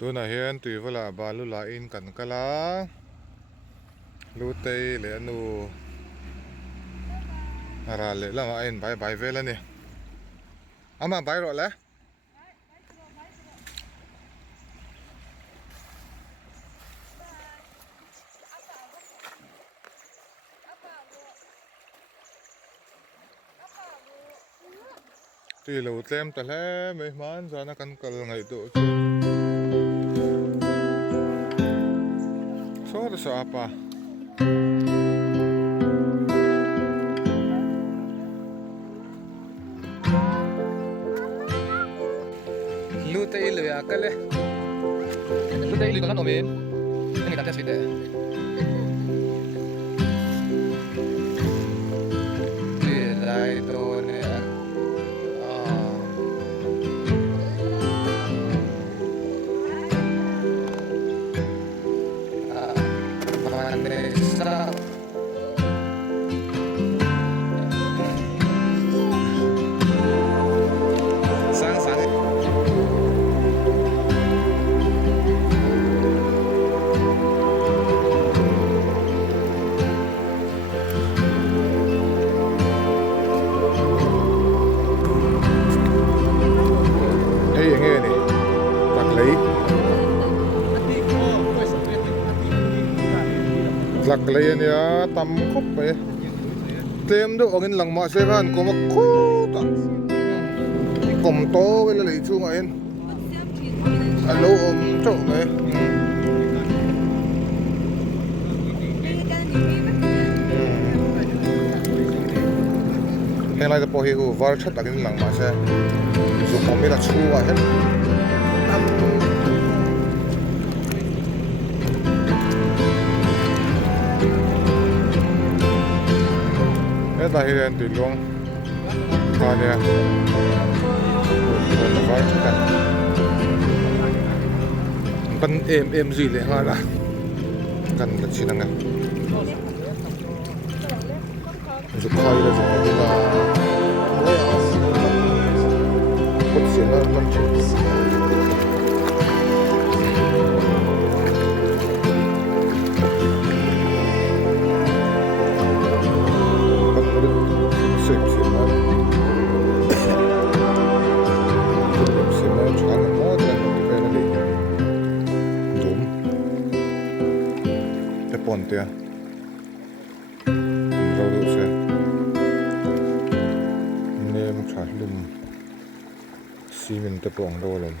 ตัวไหนเห็นตุยเวลาบาลุลาอินกันกะลาลูเตยเลนูอะไรเลยแล้วมาอินใบเวลนี่เอามาใบรอแล้วตีลูเต็มแต่แล้วไม่มันจะนักกันกันไงตัวso apa lu tay lu ya kale lu tay lu kan omen ini tak sih deh lai to neหลักเลยเนี่ยตำครบไปเต็มด้วยเอาเงินหลังมาเสียกันก็มาคูดกลมโตไปเลยช่วงเอ็นอันโลอมโจ้ไหมเห็นอะไรจะพอหิววาร์ชัดตักเงินหลังมาเสียสุขผมไม่ละชัวเห็นdahil tulong kanya nagawin ka pan MMZ le nga kan sila nga so kaya na sila put sila ponte rodo se nem cha lum simin te pong do lom